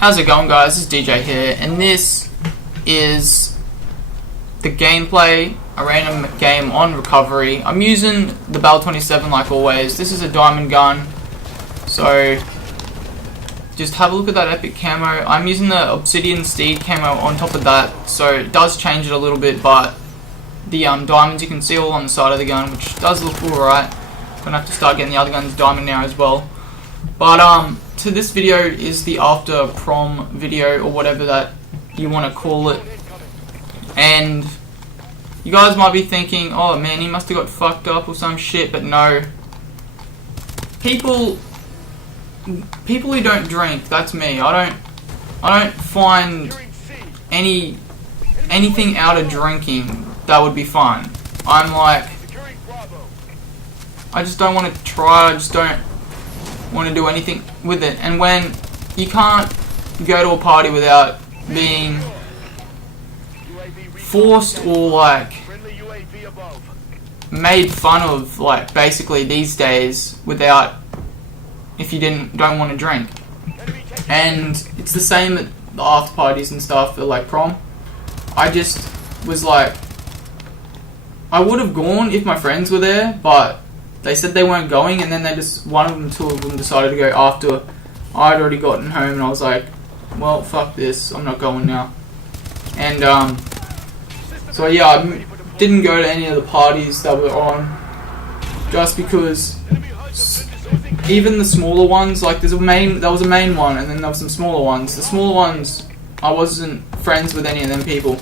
How's it going, guys? This is DJ here, and this is the gameplay, a random game on recovery. I'm using the Bell 27 like always. This is a diamond gun, so just have a look at that epic camo. I'm using the Obsidian Steed camo on top of that, so it does change it a little bit, but the diamonds you can see all on the side of the gun, which does look alright. Gonna have to start getting the other guns diamond now as well. But so this video is the after prom video, or whatever that you want to call it. And you guys might be thinking, oh man, he must have got fucked up or some shit, but no. People who don't drink, that's me. I don't find anything out of drinking that would be fun. I'm like, I just don't want to try, I just don't want to do anything with it. And when you can't go to a party without being forced or like made fun of, like basically these days, without, if you don't want to drink. And it's the same at the after parties and stuff for like prom. I just was like, I would have gone if my friends were there, but they said they weren't going, and then one of them, two of them decided to go after I'd already gotten home, and I was like, well, fuck this, I'm not going now. And so yeah, I didn't go to any of the parties that were on, just because even the smaller ones, like there was a main one, and then there was some smaller ones. The smaller ones, I wasn't friends with any of them people,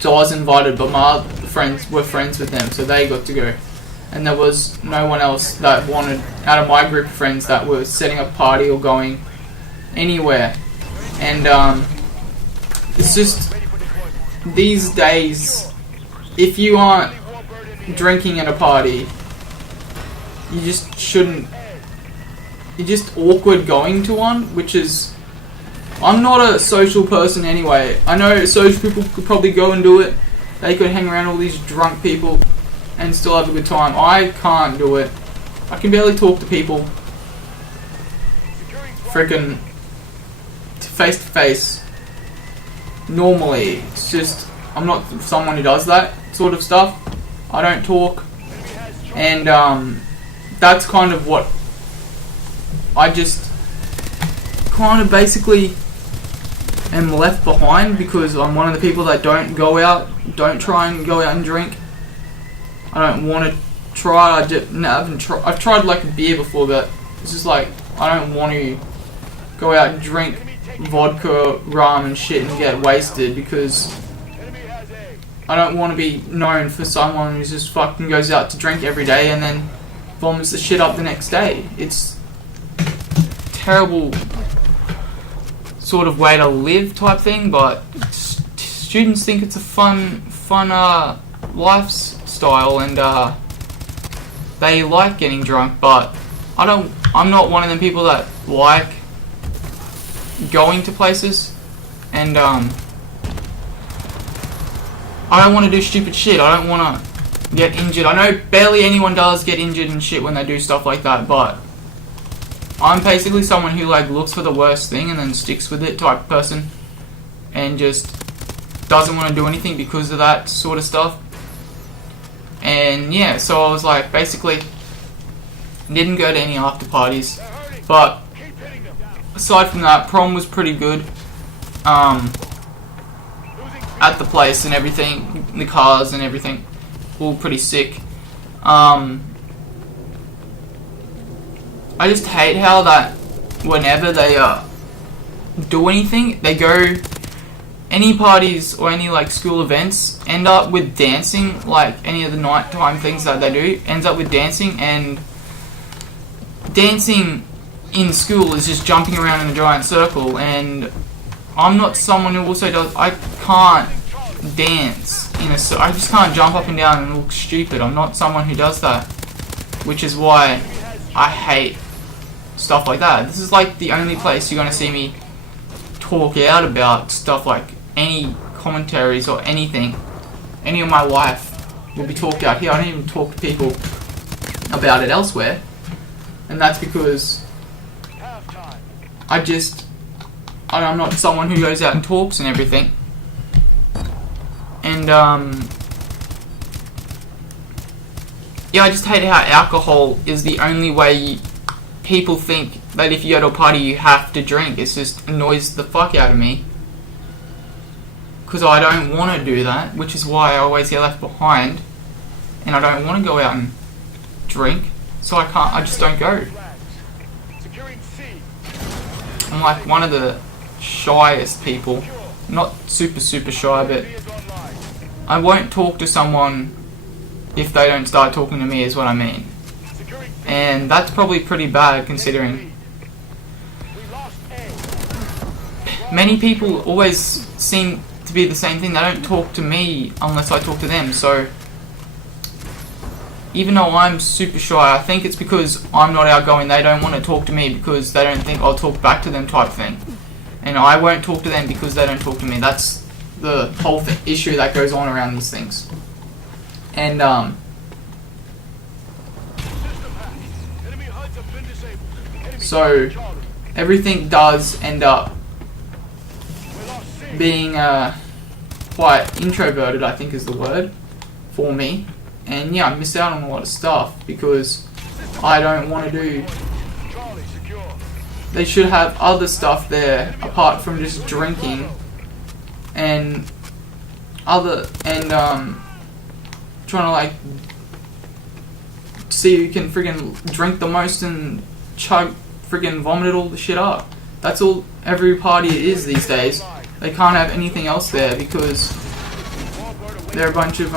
so I was invited, but my other friends were friends with them, so they got to go. And there was no one else that wanted, out of my group of friends, that were setting up a party or going anywhere. And it's just, these days, if you aren't drinking at a party, you just shouldn't, you're just awkward going to one, which is, I'm not a social person anyway. I know social people could probably go and do it. They could hang around all these drunk people and still have a good time. I can't do it. I can barely talk to people freaking face to face normally. It's just, I'm not someone who does that sort of stuff. I don't talk, and that's kind of what I just kind of basically am left behind, because I'm one of the people that don't go out, don't try and go out and drink. I don't want to try. I've tried like a beer before, but it's just like, I don't want to go out and drink vodka, rum and shit and get wasted, because I don't want to be known for someone who just fucking goes out to drink every day and then vomits the shit up the next day. It's terrible sort of way to live type thing, but students think it's a fun lifestyle, and they like getting drunk, but I'm not one of them people that like going to places, and I don't want to do stupid shit. I don't want to get injured. I know barely anyone does get injured and shit when they do stuff like that, but I'm basically someone who like looks for the worst thing and then sticks with it type person, and just doesn't want to do anything because of that sort of stuff. And yeah, so I was like, basically didn't go to any after parties. But aside from that, prom was pretty good. At the place and everything, the cars and everything, all pretty sick. I just hate how that whenever they do anything, they go, any parties or any like school events end up with dancing. Like any of the nighttime things that they do ends up with dancing, and dancing in school is just jumping around in a giant circle, and I'm not someone who also does, I can't dance I just can't jump up and down and look stupid. I'm not someone who does that, which is why I hate stuff like that. This is like the only place you're gonna see me talk out about stuff, like any commentaries or anything. Any of my life will be talked out here. I don't even talk to people about it elsewhere, and that's because I just I'm not someone who goes out and talks and everything. And yeah, I just hate how alcohol is the only way people think that if you go to a party you have to drink. It just annoys the fuck out of me, because I don't want to do that, which is why I always get left behind, and I don't want to go out and drink, so I just don't go. I'm like one of the shyest people, not super shy, but I won't talk to someone if they don't start talking to me, is what I mean. And that's probably pretty bad, considering many people always seem to be the same thing. They don't talk to me unless I talk to them. So even though I'm super shy, I think it's because I'm not outgoing. They don't want to talk to me because they don't think I'll talk back to them, type thing. And I won't talk to them because they don't talk to me. That's the whole issue that goes on around these things. And so everything does end up being quite introverted, I think is the word, for me. And yeah, I miss out on a lot of stuff because I don't want to do... They should have other stuff there apart from just drinking and trying to like see who can friggin' drink the most and chug, friggin' vomit all the shit up. That's all every party is these days. They can't have anything else there because they're a bunch of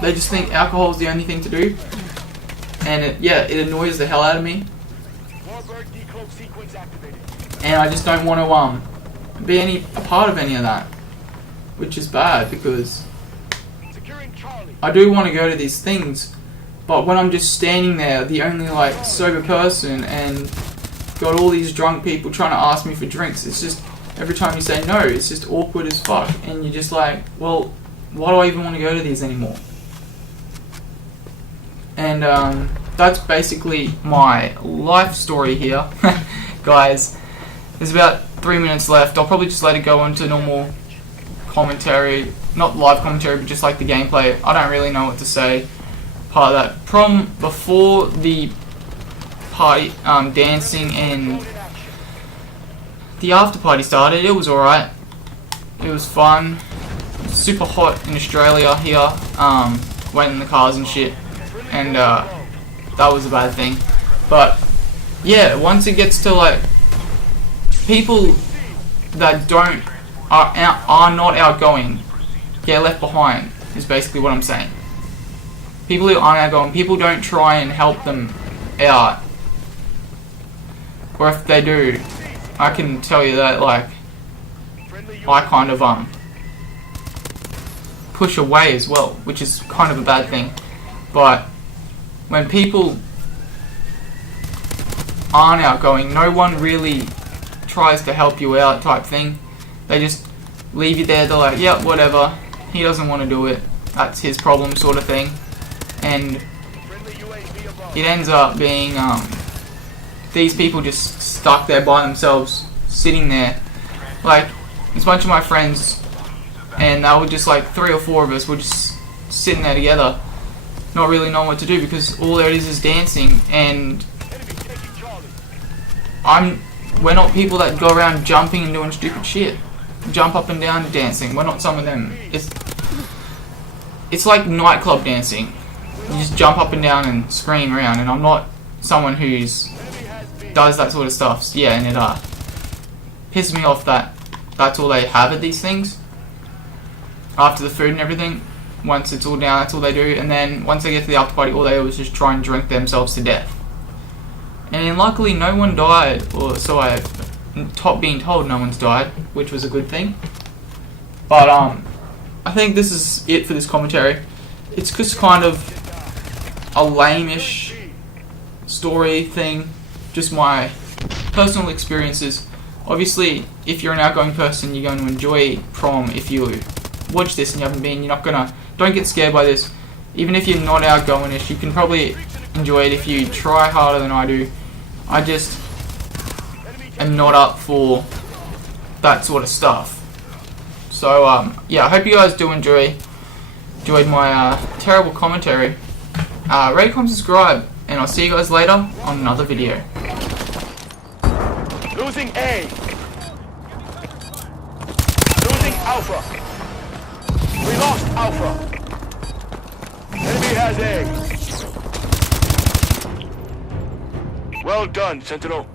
they just think alcohol is the only thing to do, and it annoys the hell out of me. And I just don't want to be a part of any of that, which is bad because I do want to go to these things, but when I'm just standing there, the only like sober person, and got all these drunk people trying to ask me for drinks, it's just every time you say no, it's just awkward as fuck, and you're just like, well, why do I even want to go to these anymore? And that's basically my life story here, guys. There's about 3 minutes left. I'll probably just let it go into normal commentary, not live commentary, but just like the gameplay. I don't really know what to say. Part of that prom before the party, dancing and the after party started. It was alright. It was fun. Super hot in Australia here. Waiting in the cars and shit, and that was a bad thing. But yeah, once it gets to like people that are not outgoing get left behind, is basically what I'm saying. People who aren't outgoing, people don't try and help them out, or if they do, I can tell you that like I kind of push away as well, which is kind of a bad thing. But when people aren't outgoing, no one really tries to help you out, type thing. They just leave you there. They're like, yep, whatever, he doesn't want to do it, that's his problem, sort of thing. And it ends up being these people just stuck there by themselves, sitting there. Like, it's a bunch of my friends, and they were just like 3 or 4 of us were just sitting there together, not really knowing what to do, because all there is dancing, and we're not people that go around jumping and doing stupid shit. Jump up and down dancing. We're not some of them. It's like nightclub dancing. You just jump up and down and scream around, and I'm not someone who's does that sort of stuff. So yeah, and it pisses me off that that's all they have at these things. After the food and everything, once it's all down, that's all they do. And then once they get to the after party, all they do is just try and drink themselves to death. And luckily no one died, or so I've being told no one's died, which was a good thing. But I think this is it for this commentary. It's just kind of a lame-ish story thing, just my personal experiences. Obviously, if you're an outgoing person, you're going to enjoy prom. If you watch this and you haven't been, you're not gonna. Don't get scared by this. Even if you're not outgoing-ish, you can probably enjoy it if you try harder than I do. I just am not up for that sort of stuff. So yeah, I hope you guys do enjoyed my terrible commentary. Rate, comment, subscribe, and I'll see you guys later on another video. Losing A. Losing Alpha. We lost Alpha. Enemy has A. Well done, Sentinel.